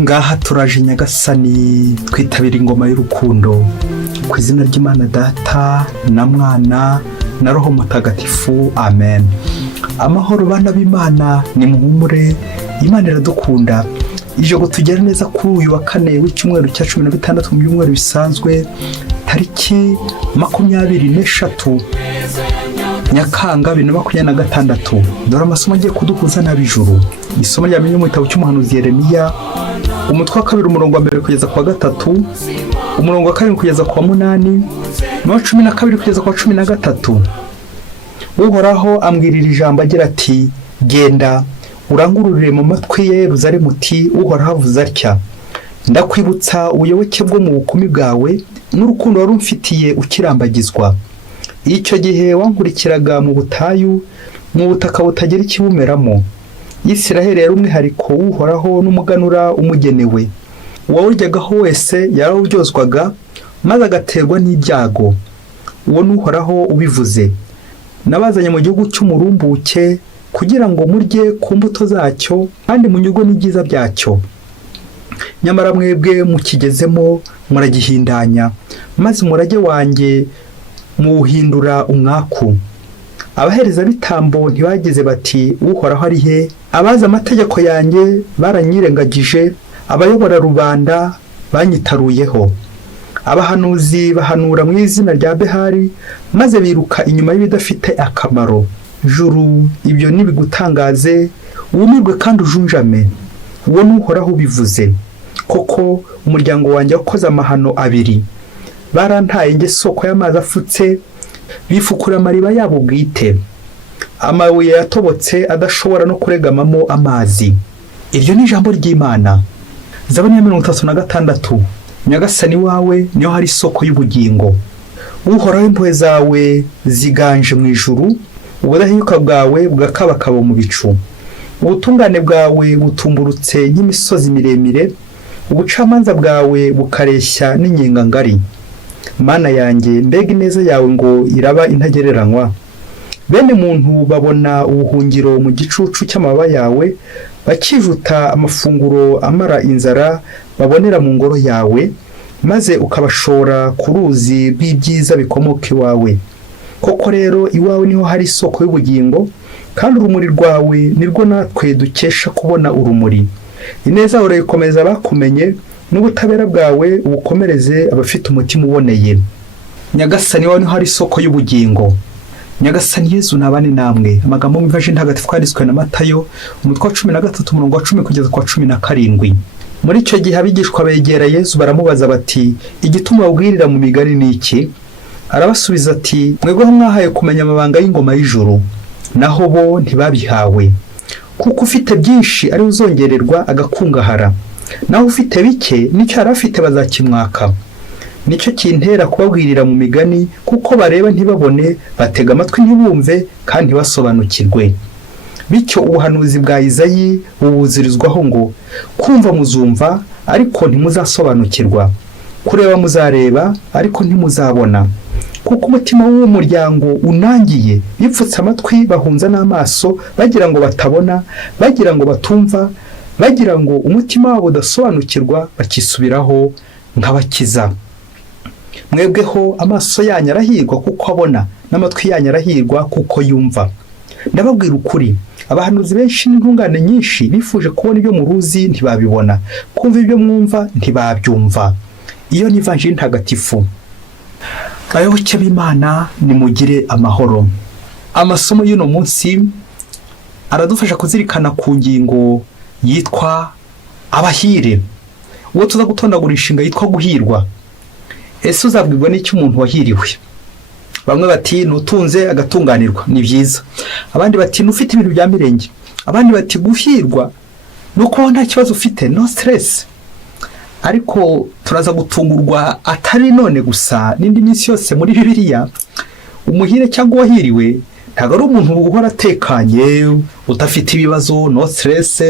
ngaha turaje Nyagasani twitabira ingoma y'urukundo ku izina ry'Imana Data na Mwana na Roho Mutagatifu, amen. Amahoro bana b'Imana, ni muhumure, Imana iradukunda. Ije gutugera neza kuri uyu wa kane w'icyumweru cya 16 mu byumweru bisanzwe, tariki 23 Nyakanga 2026. Dore amasomo agiye kuduhuza n'abijuru. Isomo rya mu gitabo cy'umuhanuzi Yeremiya, umutwe wa 2 umurongo wa 1 kugeza kwa 3, umurongo wa 7 kugeza kwa 8, na 12 kugeza kwa 13. Uhoraho ambwirira ijambo agira ati, genda urangururire mu matwi ya Yerusalemu uti, Uhoraho avuze atya, ndakwibutsa ubuyoboke bwo mu bukumi bwawe n'urukundo wari umfitiye ukirambagizwa. Icyo gihe wankurikiraga mu butayu, mu butaka butagira ikibumeramo. Isiraheli yari umwihariko w'Uhoraho n'umuganura umugenewe. Uwawuryagaho wese yarawuryozwaga maze agaterwa n'ibyago. Uwo n'Uhoraho ubivuze. Nabazanye mu gihugu cy'umurumbuke kugira ngo murye ku mbuto zacyo kandi munyurwe n'ibyiza byacyo. Nyamara mwebwe mukigezemo muragihindanya, maze umurage wanjye muwuhindura umwaku. Abahereza bitambo ntibageze bati, Uhoraho ari he? Abazi amategeko yanjye baranyirengagije, abayobora rubanda banyitaruyeho. Abahanuzi bahanura mu izina rya Behari, maze biruka inyuma y'ibidafite akamaro. Juru, ibyo nibigutangaze, wumirwe kandi ujunjame. Uwo n'Uhoraho ubivuze. Koko umuryango wanjye wakoze amahano abiri. Barantaye nge soko y'amazi afutse, bifukura amariba yabo bwite. Amabuye yatobotse adashobora no kuregamamo amazi. Iryo ni ijambo ry'Imana. Zaburi ya 36. Nyagasani wawe niho hari isoko y'ubugingo. Uhoraho impuhwe zawe ziganje mu ijuru, ubudahinyuka bwawe bugakabakaba mu bicu. Ubutungane bwawe butumburutse nk'imisozi miremire, ubucamanza bwawe bukareshya n'inyenga ngari. Mana yanjye, mbega ineza yawe ngo iraba intagereranywa. Bene muntu babona ubuhungiro mu gicucu cy'amababa yawe, bakijuta amafunguro amara inzara babonera mu ngoro yawe, maze ukabashora ku ruzi rw'ibyiza bikomoka iwawe. Koko rero iwawe niho hari isoko y'ubugingo, kandi urumuri rwawe nirwo natwe dukesha kubona urumuri. Ineza yawe irakomeza abakumenye, n'ubutabera bwawe ubukomereze abafite umutima uboneye. Nyagasani wawe niho hari isoko y'ubugingo. Nyagasani Yezu nabane namwe. Amagambo mu ivaji ntagatifu yanditswe na Matayo, umutwe wa 13 umurongo wa 10 kugeza kwa 17. Muri icyo gihe abigishwa begera Yezu baramubaza bati, igituma babwirira mu migani ni iki? Arabasubiza ati, mwebweho mwahaye kumenya amabanga y'ingoma y'ijuru, naho bo ntibabihawe. Kuko ufite byinshi ari uzongererwa agakungahara, naho ufite bike nicyo arafite bazakimwaka. Nicyo kintera kubabwirira mu migani, kuko bareba ntibabone, batega amatwi ntibumve, kandi basobanukirwe. Bityo ubuhanuzi bwa Izayi bubuzirizwaho ngo, kumva muzumva ariko ntimuzasobanukirwa, kureba muzareba ariko ntimuzabona. Kuko umutima w'uwo muryango unangiye, bipfutse amatwi bahunza n'amaso, bagira ngo batabona, bagira ngo batumva, bagira ngo umutima wabo udasobanukirwa, bakisubiraho nk'abakiza. Mwebweho amaso yanyu arahirwa kuko abona, n'amatwi yanyu arahirwa kuko yumva. Ndababwira ukuri, abahanuzi benshi n'intungane nyinshi bifuje kubona ibyo muruzi ntibabibona, kumva ibyo mwumva ntibabyumva. Iyo ni ivanjiri ntagatifu. Abayoboke b'Imana, nimugire amahoro. Amasomo y'uno munsi aradufasha kuzirikana ku ngingo yitwa abahire. Uwo tuza gutondagura inshinga yitwa guhirwa. Ese uzabwirwa n'icyo umuntu wahiriwe? Bamwe bati nutunze agatunganirwa, ni byiza. Abandi bati nufite ibintu bya mirenge. Abandi bati guhirwa nuko nta kibazo ufite, no stress. Ariko turaza gutungurwa atari none gusa, n'indi minsi yose muri Bibiliya. Umuhire cyangwa wahiriwe ntabwo ari umuntu uhora atekanye, udafite ibibazo, no stress,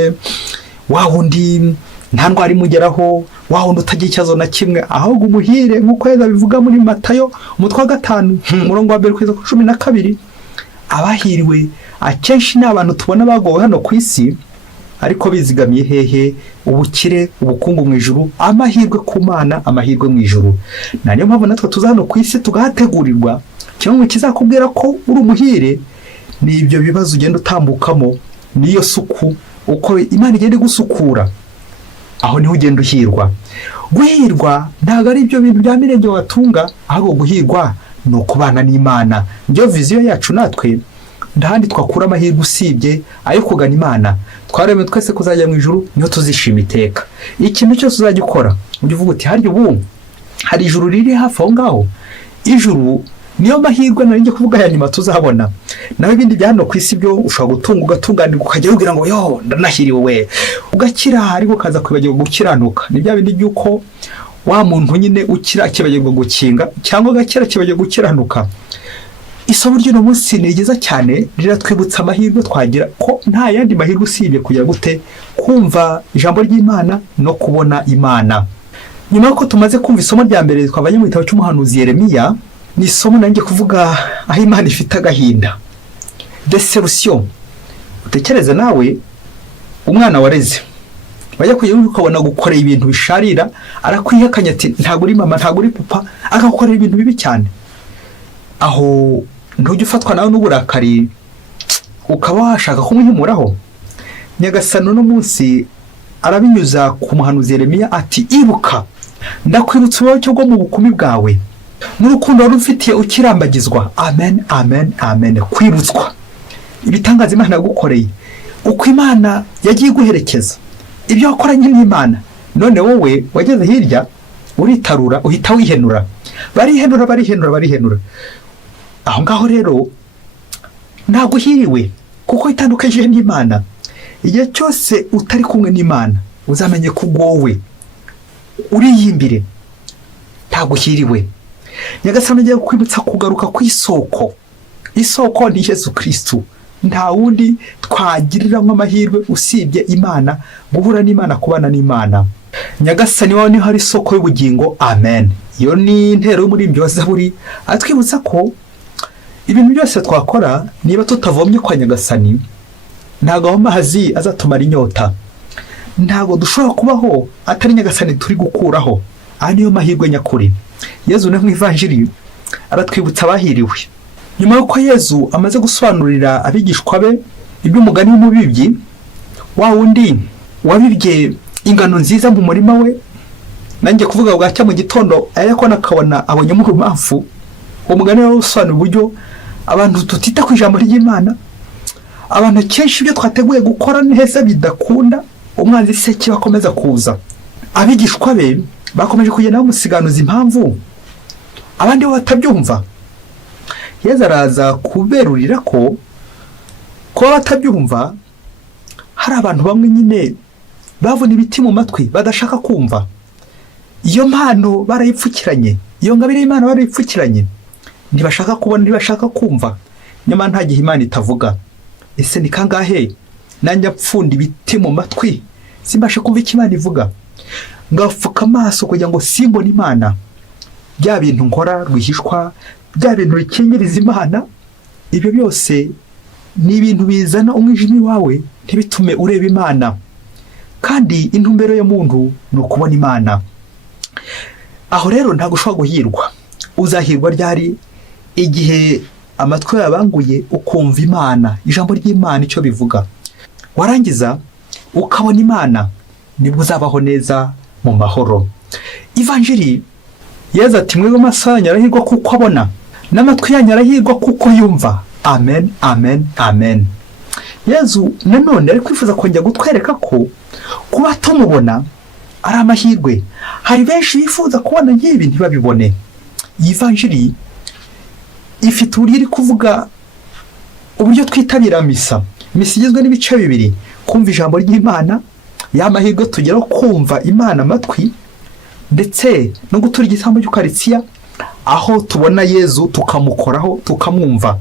wa wundi nta ndwara imugeraho, wa wundi utagira ikibazo na kimwe. Ahubwo umuhire nk'uko Yezu bivuga muri Matayo umutwe wa 5 umurongo wa 1 kugeza ku 12, abahiriwe akenshi ni abantu tubona bagowe hano ku isi, ariko bizigamiye hehe? Ubukire, ubukungu mu ijuru, amahirwe ku Mana, amahirwe mu ijuru. Niyo mpamvu natwe tuza hano ku isi tugahategurirwa kimwe kizakubwira ko uri umuhire. Ni ibyo bibazo ugenda utambukamo, niyo suku, uko Imana igenda igusukura, aho niho ugenda uhirwa. Guhirwa ntabwo ari ibyo bintu bya mirenge watunga, ahubwo guhirwa ni ukubana n'Imana. Ngiyo viziyo yacu natwe, ndahandi twakura amahirwe usibye ayo kugana Imana. Twaremewe twese kuzajya mu ijuru, niho tuzishima iteka. Ikintu cyose uzajya ukora ujye uvuga uti harya ubu hari ijuru riri hafi aho ngaho. Ijuru niyo mahirwe nari ngiye kuvuga ya nyuma tuzabona. Naho ibindi bya hano ku isi byo ushobora gutunga ugatunganirwa ukajya ubwira ngo yo ndanashyiriwe we, ugakira ariko ukaza kwibagirwa gukiranuka. Ni bya bindi by'uko wa muntu nyine ukira akibagirwa gukinga, cyangwa agakira akibagirwa gukiranuka. Isomo ry'uno munsi ni ryiza cyane, riratwibutsa amahirwe twagira ko nta yandi mahirwe usibye kugira gute kumva ijambo ry'Imana no kubona Imana. Nyuma yuko tumaze kumva isomo rya mbere twavanye mu gitabo cy'umuhanuzi Yeremiya, ni isomo nanjye kuvuga aho Imana ifite agahinda, deception. Utekereze nawe umwana wareze bajya kuyiruka ukabona gukorera ibintu bisharira, arakwihakanya ati ntago uri mama, ntago uri papa, agakorera ibintu bibi cyane. Aho ntujye ufatwa nawe n'uburakari ukaba washaka kumwihimuraho. Nyagasani uno munsi arabinyuza ku muhanuzi Yeremiya ati ibuka, ndakwibutsa ubucyo bwo mu bukumi bwawe n'urukundo wari ufitiye ukirambagizwa. Amen, amen, amen. Kwibutswa ibitangaza Imana yagukoreye, uko Imana yagiye guherekeza ibyo wakoranye n'Imana. None wowe wageze hirya uritarura, uhita wihenura, barihenura. Aho ngaho rero ntabwo uhiriwe, kuko itandukanye n'Imana. Igihe cyose utari kumwe n'Imana uzamenye ko wowe uriyimbire, ntabwo uhiriwe. Nyagasani agiye kwibutsa kugaruka ku isoko. Isoko ni Yesu Kristo. Nta wundi twagirira nk'amahirwe usibye Imana, guhura n'Imana, kubana n'Imana. Nyagasani wawe ni hari isoko y'ubugingo. Amen. Iyo ni intero y'umurimbyi wa Zaburi atwibutsa ko ibintu byose twakora niba tutavomye kwa Nyagasani, ntago amazi azatumara inyota. Ntago dushobora kubaho atari Nyagasani turi gukuraho. Aha niyo mahirwe nyakuri. Yezu no mu Ivanjiri aratwibutsa abahiriwe. Nyuma yuko Yezu amaze gusobanurira abigishwa be iby'umugani w'umubibyi, wa wundi wabibye ingano nziza mu murima we, nanjye kuvuga bwacya mu gitondo ayakona akabona abonye mu rumamfu. Umugani wawe usobanura uburyo abantu tutita ku ijambo ry'Imana, abantu kenshi ibyo twateguye gukora neza bidakunda, umwanzi se kibakomeza kuza. Abigishwa be bakomeje kugenda bamusiganuza impamvu abandi bo batabyumva. Yezu araza kuberurira ko batabyumva hari abantu bamwe nyine bavuna ibiti mu matwi badashaka kumva. Iyo mpano barayipfukiranye, iyo ngabire y'Imana barayipfukiranye, ntibashaka kubona, ntibashaka kumva. Nyamara nta gihe Imana itavuga. Ese ni kangahe nanjye apfunda ibiti mu matwi simbashe kumva icyo Imana ivuga, ngafuka amaso kugira ngo simbone Imana. Bya bintu nkora rwihishwa, bya bintu bikingiriza Imana, ibyo byose ni ibintu bizana umwijima wawe ntibitume ureba Imana. Kandi intumbero ya muntu ni ukubona Imana. Aho rero ntabwo ushobora guhirwa. Uzahirwa ryari? Igihe amatwi yabanguye ukumva Imana, ijambo ry'Imana icyo bivuga, warangiza ukabona Imana, nibwo uzabaho neza mu mahoro. Ivanjiri Yezu ati mwebwe amaso yanyu arahirwa kuko abona, n'amatwi yanyu arahirwa kuko yumva. Amen, amen, amen. Yezu nanone ari kwifuza kongera gutwereka ko kuba tumubona ari amahirwe. Hari benshi bifuza kubona nk'ibi ntibabibone. Iyi Ivanjiri ifite uburyo iri kuvuga uburyo twitabira misa. Misa igizwe n'ibice bibiri: kumva ijambo ry'Imana, ya mahirwe tugeraho kumva Imana amatwi, ndetse no gutura igitambo cy'Ukaristiya, aho tubona Yezu tukamukoraho tukamwumva.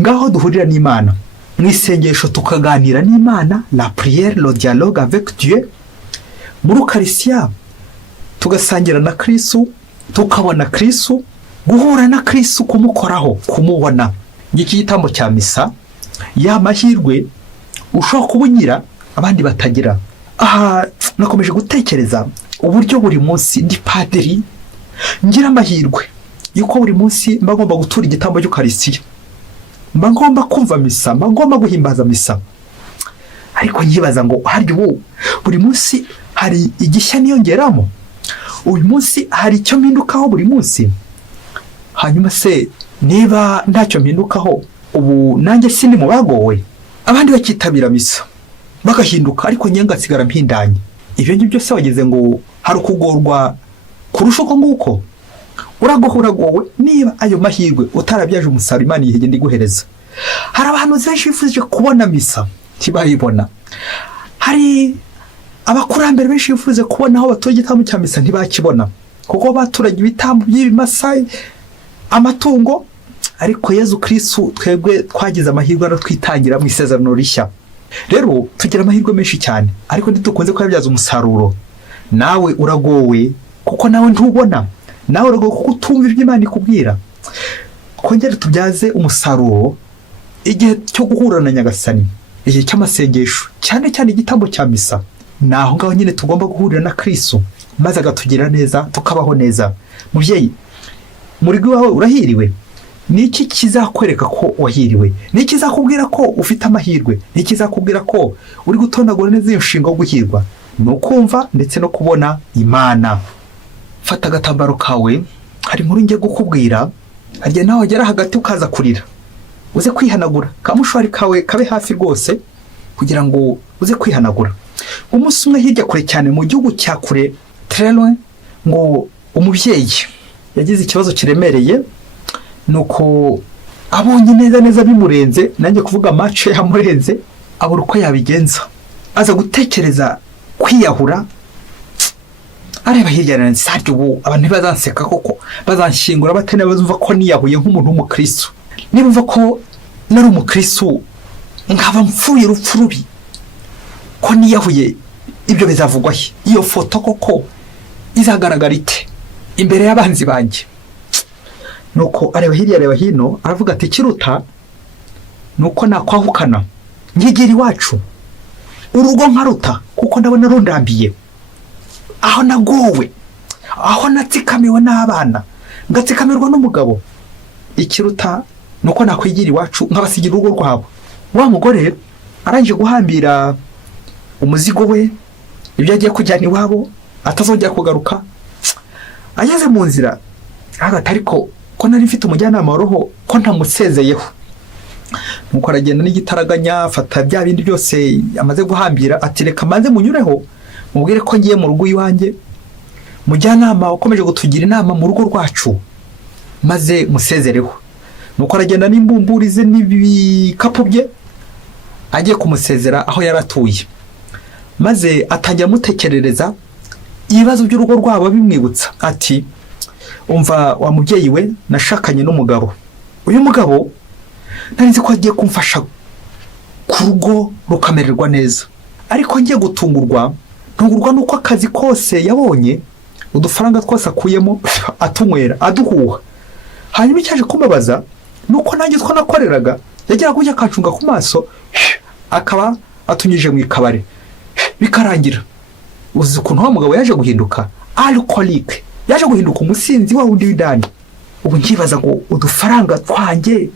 Ngaho duhurira n'Imana mu isengesho, tukaganira n'Imana, la prière, le dialogue avec Dieu. Muri Ukaristiya tugasangira na Kristo, tukabona Kristo, guhura na Kristo, kumukoraho, kumubona. Iki gitambo cya misa, ya mahirwe ushobora kubunyira abandi batagira. Aha nakomeje gutekereza uburyo buri munsi ndi padiri ngira amahirwe yuko buri munsi mba ngomba gutura igitambo cy'Ukarisiya, mba ngomba kumva misa, mba ngomba guhimbaza misa. Ariko nyibaza ngo harya ubu buri munsi hari igishya niyongeramo, uyu munsi hari icyo mpindukaho buri munsi. Hanyuma se niba ntacyo mpindukaho, ubu nanjye sindi mu bagowe? Abandi bakitabira misa bagahinduka, ariko njye ngasigara mpindanye. Ibyo ngibyo se wageze ngo hari ukugorwa kurusha uko nguko? Uragowe niba ayo mahirwe utarabyaje umusaruro Imana yihege ndiguhereza. Hari abantu benshi bifuje kubona misa ntibayibona. Hari abakurambere benshi bifuze kubona aho batura igitambo cya misa ntibakibona, kuko baturage ibitambo by'ibimasa, amatungo. Ariko Yezu Kristo twebwe twagize amahirwe no twitangira mu isezerano rishya. Rero tugira amahirwe menshi cyane, ariko ntitukunze kuyabyaza umusaruro. Nawe uragowe kuko nawe ntubona, nawe uragowe kuko utumva ibyo Imana ikubwira. Kongera tubyaze umusaruro igihe cyo guhura na Nyagasani, igihe cy'amasengesho, cyane cyane igitambo cya misa. Naho ngaho nyine tugomba guhurira na Kristo maze agatugira neza, tukabaho neza. Mubyeyi, muri gwawe urahiriwe. Niki kizakwereka ko wahiriwe? Niki kizakubwira ko ufite amahirwe? Niki kizakubwira ko uri gutondagura neza iyo nshinga yo guhirwa? No kumva ndetse no kubona Imana. Fata agatambaro kawe, hari inkuru ngiye gukubwira, harya nawe wagera hagati ukaza kurira, uze kwihanagura. Kamushwari kawe kabe hafi rwose kugira ngo uze kwihanagura. Umunsi umwe hirya kure cyane mu gihugu cya kure Trelwe, ngo umubyeyi yagize ikibazo kiremereye, nuko abonye neza bimurenze, nanjye kuvuga mace yamurenze, abura uko yabigenza, aza gutekereza kwiyahura. Areba hirya na saryo, ubu abantu bazanseka koko, bazanshyingura batene, bazumva ko niyahuye nk'umuntu w'umukristo. Niba umva ko nari umukristo nkaba mfuye urupfu rubi, ko niyahuye, ibyo bizavugwa he? Iyo foto koko izagaragara ite imbere y'abanzi banjye? Nuko areba hirya areba hino, aravuga ati kiruta nuko nakwahukana nkigira iwacu urugo nkaruta, kuko ndabona rundambiye. Aho nagowe, aho natsikamiwe n'abana, ngatsikamirwa n'umugabo. Ikiruta nuko nakwigira iwacu nkabasigira urugo rwabo. Wa mugore arangije guhambira umuzigo we, ibyo agiye kujyana iwabo atazongera kugaruka. Ageze mu nzira hagati, ariko ko nari mfite umujyanama w'uruho ko ntamusezeyeho. Nuko aragenda n'igitaraganya, afata bya bindi byose amaze guhambira, ati reka maze munyureho mubwire ko ngiye mu rugo iwanjye, mujyanama ukomeje gutugira inama mu rugo rwacu, maze musezereho. Nuko aragenda n'imbumburize n'ibikapu bye, agiye kumusezera aho yaratuye, maze atangira mutekerereza ibibazo by'urugo rwabo bimwibutsa. Ati umva wa mubyeyi we, nashakanye n'umugabo. Uyu mugabo nari nzi ko agiye kumfasha ku rugo rukamererwa neza, ariko ngiye ntungurwa nuko akazi kose yabonye, udufaranga twose akuyemo atunywera aduhuha. Hanyuma icyaje kumbabaza nuko nanjye two nakoreraga yagera kujya akacunga ku maso, akaba atunyije mu ikabare bikarangira. Uzi ukuntu wa mugabo yaje guhinduka alcoholic, yaje guhinduka umusinzi wa wundi w'indani. Ubu nkibaza ngo udufaranga twanjye,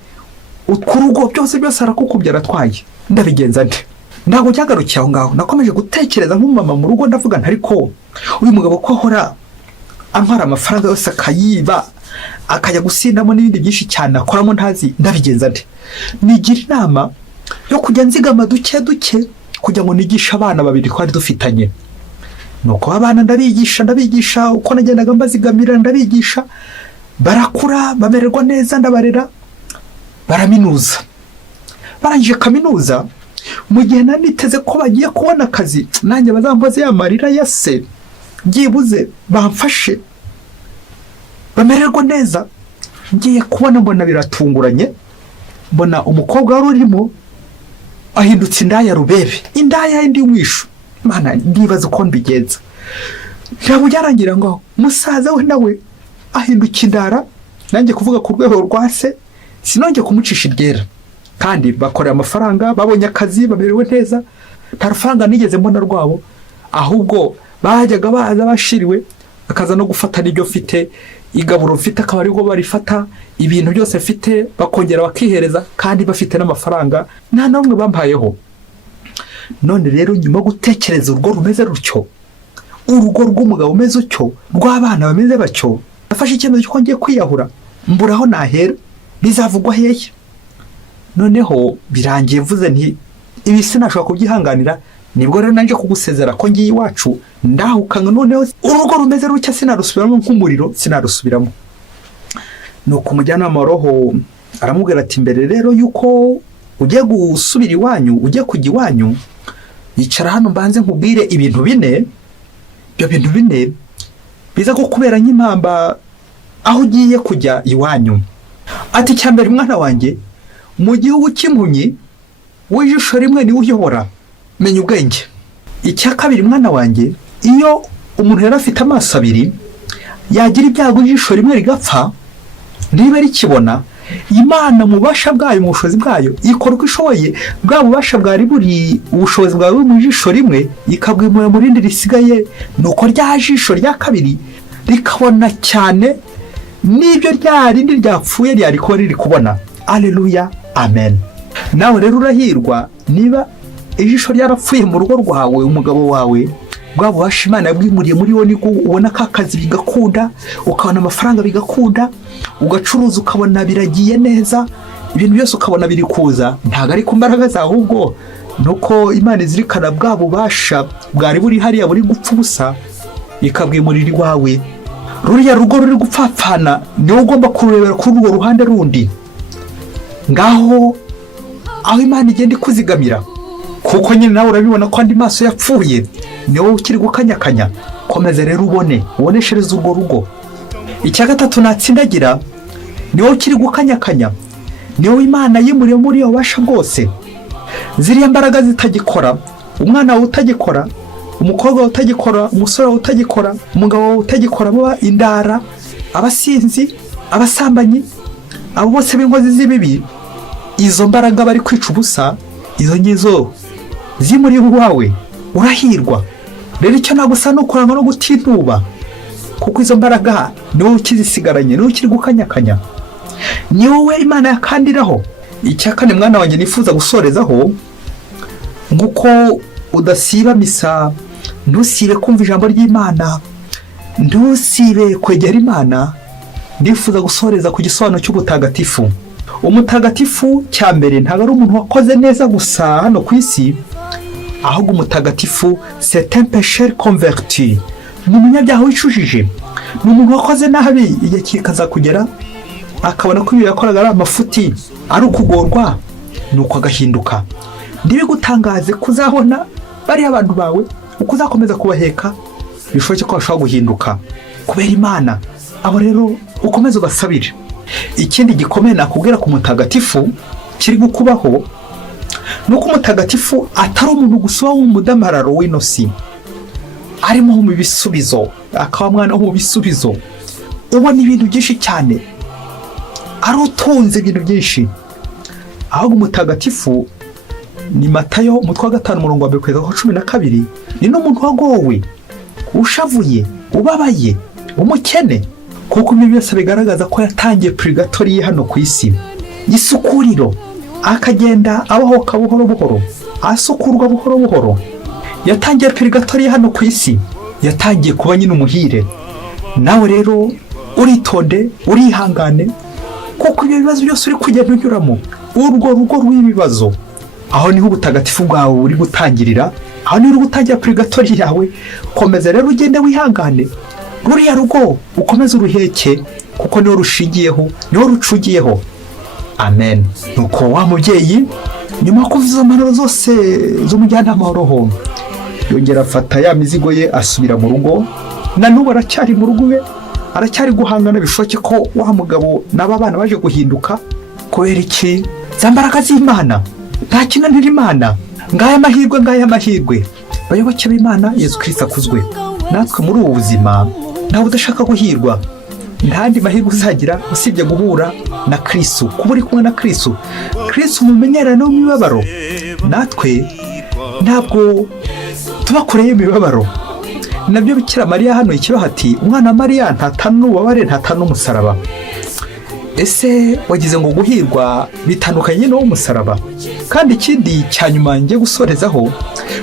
utwurugo byose arakukubya aratwaye, ndabigenza nte? Ntabwo cyagarukiye aho ngaho, nakomeje gutekereza nk'umama mu rugo, ndavuga nti ariko uyu mugabo ko ahora antwara amafaranga yose akayiba, akajya gusindamo n'ibindi byinshi cyane akoramo ntazi, ndabigenza nte? Nigira inama yo kujya nzigama duke kugira ngo nigishe abana babiri twari dufitanye. Nuko abana ndabigisha uko nagendaga mbazigamira, ndabigisha barakura bamererwa neza, ndabarera baraminuza. Barangije kaminuza, mu gihe naniteze ko bagiye kubona akazi, nanjye bazambaze ya marira ya se, byibuze bamfashe bamererwa neza. Ngiye kubona mbona biratunguranye, mbona umukobwa wari urimo ahindutse indaya rubebe, indaya indi mwishu. Mana, ndibaza uko mbigenza. Ntabwo byarangira ngo musaza we nawe ahinduka indara, nanjye kuvuga ku rwego rwa se, sinongeye kumucisha iryera. Kandi bakorera amafaranga, babonye akazi, bamerewe neza. nta rufaranga nigeze mbona rwabo, ahubwo bajyaga baza bashiriwe akaza no gufata n'ibyo mfite, igaburo mfite akaba ariho barifata, ibintu byose mfite bakongera bakihereza kandi bafite n'amafaranga nta namwe bampayeho. None rero nyuma gutekereza urugo rumeze rutyo, urugo rw'umugabo umeze utyo, rw'abana bameze batyo, nafashe icyemezo cyo ngiye kwiyahura, mburaho nahera, bizavugwa hehe? Noneho birangiye mvuze nti ibi sinashobora kubyihanganira, nibwo rero nanje kugusezera ko ngiye iwacu ndahukanga. Noneho urugo rumeze rutya sinarusubiramo nk'umuriro, sinarusubiramo. Nuko umujyanama wa roho aramubwira ati mbere rero yuko ugiye gusubira iwanyu, ugiye kujya iwanyu, yicara hano mbanze nkubwire ibintu bine. Ibyo bintu bine biza kukubera nk'impamba aho ugiye kujya iwanyu. Ati cyambere mwana wanjye, mu gihugu cy'impumyi w'ijisho rimwe niwe uyobora, menya ubwenge. Icya kabiri mwana wanjye, iyo umuntu yari afite amaso abiri yagira ibyago ijisho rimwe rigapfa niba rikibona, Imana mu bubasha bwayo, mu bushobozi bwayo ikora uko ishoboye, bwa bubasha bwari buri ubushobozi bwawe mu jisho rimwe ikabwimura mu rindi risigaye, nuko rya jisho rya kabiri rikabona cyane n'ibyo rya rindi ryapfuye ryari kuba riri kubona. Aleluya, amen. Nawe rero urahirwa niba ijisho ryarapfuye mu rugo rwawe, umugabo wawe, bwa bubasha Imana yabwimuriye muri wo, niko ubona ka kazi bigakunda, ukabona amafaranga bigakunda, ugacuruza ukabona biragiye neza, ibintu byose ukabona biri kuza. Ntago ari ku mbaraga zawe, ahubwo nuko Imana izirikana bwa bubasha bwari buri hariya buri gupfa ubusa, ikabwimurira iwawe. Ruriya rugo ruri gupfapfana niwe ugomba kurebera kuri urwo ruhande rundi. Ngaho aho Imana igenda ikuzigamira, kuko nyine nawe urabibona ko andi maso yapfuye, niwe ukiri gukanyakanya. Komeza rero uboneshereza urwo rugo. Icya gatatu natsindagira, niwe ukiri gukanyakanya, niwe Imana yimuriye muri iyo bubasha bwose. Ziriya mbaraga zitagikora, umwana wawe utagikora, umukobwa wawe utagikora, umusore wawe utagikora, umugabo wawe utagikora, baba indara, abasinzi, abasambanyi, abo bose b'inkozi z'ibibi, izo mbaraga bari kwica ubusa, izo ngizo zimuri wawe, urahirwa. Rero icyo nagusa no kuranga no gutinuba, kuko izo mbaraga niwe ukizisigaranye, niwe ukiri gukanyakanya, ni wowe Imana yakandiraho. Icya kane mwana wanjye nifuza gusorezaho, nguko udasiba misa, ntusibe kumva ijambo ry'Imana, ntusibe kwegera Imana, ndifuza gusoreza ku gisobanuro cy'ubutagatifu. Umutagatifu cya mbere ntabwo ari umuntu wakoze neza gusa hano ku isi, ahubwo umutagatifu c'est un pécheur converti, ni umunyabyaha wicujije, ni umuntu wakoze nabi igihe kikaza kugera akabona ko ibyo yakoraga ari amafuti, ari ukugorwa, nuko agahinduka. Ndibigutangaze kuzabona bari abantu bawe uko uzakomeza kubaheka, bishoboke ko bashobora guhinduka kubera Imana. Abo rero ukomeze ubasabire. Ikindi gikomeye nakubwira ku mutagatifu kiri gukubaho, nuko umutagatifu atari umuntu gusa w'umudamararo w'inosi, arimo mu bisubizo, akaba mwana wo mu bisubizo, ubona ibintu byinshi cyane, ari utunze ibintu byinshi. Ahubwo umutagatifu ni Matayo umutwe wa 5 umurongo wa 1 kugeza ku 12, ni n'umuntu wagowe, ushavuye, ubabaye, umukene, kuko ibi byose bigaragaza ko yatangiye purgatori hano ku isi, isukuriro, akagenda abahoka buhoro buhoro, asukurwa buhoro buhoro. Yatangiye purgatori hano ku isi, yatangiye kuba nyine umuhire. Nawe rero uritonde, urihangane, kuko ibyo bibazo byose uri kugenda unyuramo, urwo rugo rw'ibibazo, aho niho ubutagatifu bwawe uri gutangirira, aho niho uri gutangira purgatori yawe. Komeza rero ugende wihangane, ruriya rugo ukomeze uruheke, kuko niho rushingiyeho, niho rucugiyeho. Amen. Nuko wa mubyeyi nyuma yo kuvuza impanuro zose z'umujyanama wa roho, yongera afata ya mizigo ye asubira mu rugo. Na n'ubu aracyari mu rugo we, aracyari guhangana. Bishoboke ko wa mugabo n'aba bana baje guhinduka kubera iki? Za mbaraga z'Imana, nta kinanira Imana. Ngaya amahirwe bayoboke b'Imana, Yesu Kristo akuzwe. Natwe muri ubu buzima ntawe udashaka guhirwa, ntandi mahirwe uzagira usibye guhura na Kristo, kuba uri kumwe na Kristo umumenyerano w'imibabaro. Natwe ntabwo tubakoreye imibabaro. Nabyo Bikira Mariya hano ikibaho ati umwana Mariya ntatana n'ububabare ntatana n'umusaraba. Ese wagize ngo guhirwa bitandukanye no umusaraba? Kandi ikindi cyanyuma ngiye gusorezaho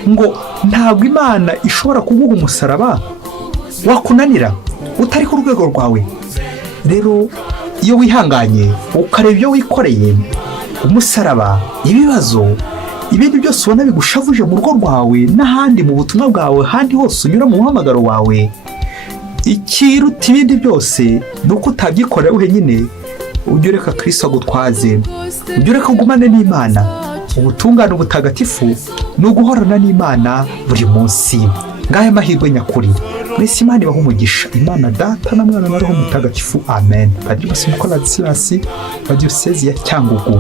ngo ntabwo Imana ishobora kuguha umusaraba wakunanira utari ku rwego rwawe. Rero iyo wihanganye ukareba ibyo wikoreye, umusaraba, ibibazo, ibindi byose ubona bigushavuje mu rugo rwawe n'ahandi mu butumwa bwawe, ahandi hose unyura mu muhamagaro wawe, ikiruta ibindi byose ni uko utabyikorera wenyine. Ujye ureka Kristo agutwaze, ujye ureka ugumane n'Imana. Ubutungane ubutagatifu ni uguhorana n'Imana buri munsi. Ngahe mahirwe nyakuri. Mwese Imana ibahe umugisha. Imana Data na Mwana na Roho Mutagatifu. Amen. Padiri Mukoladisirasi wa Diyosezi ya Cyangugu.